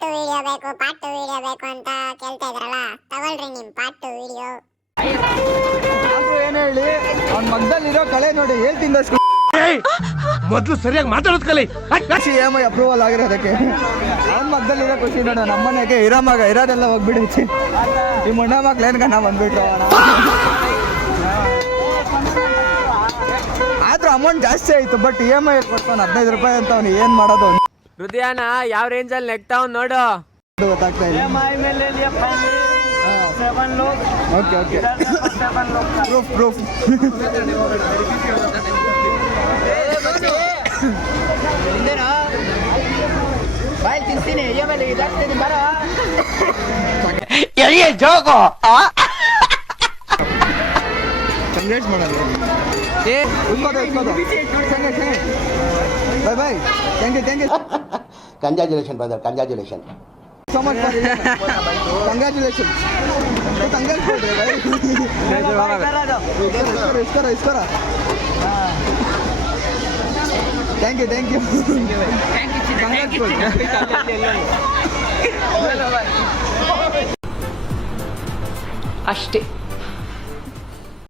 Part 2 video ಬೇಕು ಅಂತ ಕೇಳ್ತಾ ಇದ್ರಲ್ಲ, ತಗೊಳ್ರಿ ನಿಮ್ ಪಾರ್ಟ್ 2 ವಿಡಿಯೋ. ಏನು ಹೇಳಿ, ಅವ್ನ ಮಗ್ದಲ್ಲಿರೋ ಕಳೆ ನೋಡಿ ಹೇಳ್ತಿಂದ ಮೊದಲು ಸರಿಯಾಗಿ ಮಾತಾಡೋದ್ ಕಲಿ. EMI ಅಪ್ರೂವಲ್ ಆಗಿರೋದಕ್ಕೆ ಅವ್ನ ಮಗ್ದಲ್ಲಿರೋ ಖುಷಿ ನೋಡ. ನಮ್ಮನೆಗೆ ಇರೋ ಮಗ ಇರೋದೆಲ್ಲ ಹೋಗ್ಬಿಡುತ್ತೆ. ಈ ಮೊಣ್ಣ ಮಕ್ಳು ಗಣ್ಣ ಬಂದ್ಬಿಟ್ರು. ಆದ್ರೂ ಅಮೌಂಟ್ ಜಾಸ್ತಿ ಆಯ್ತು. ಬಟ್ EMI ಕೊಡ್ತಾನೆ 15 ರೂಪಾಯಿ ಅಂತ. ಅವ್ನು ಏನ್ ಮಾಡೋದು? ಹೃದಯನ ಯಾವ ರೇಂಜಲ್ಲಿ ನೆಗ್ತಾವ್ ನೋಡು. ಗೊತ್ತಾಗ್ತಾ ಇಲ್ಲ. ಓಕೆ ಓಕೆ, ಪ್ರೂಫ್ ಕಂಗ್ರೇಟ್ಸ್ ಮಾಡೋದು. Bye bye. Thank you. Congratulation brother, congratulation. So much for congratulations. ಇಸ್ಕೊರ. Thank you. ಅಷ್ಟೇ.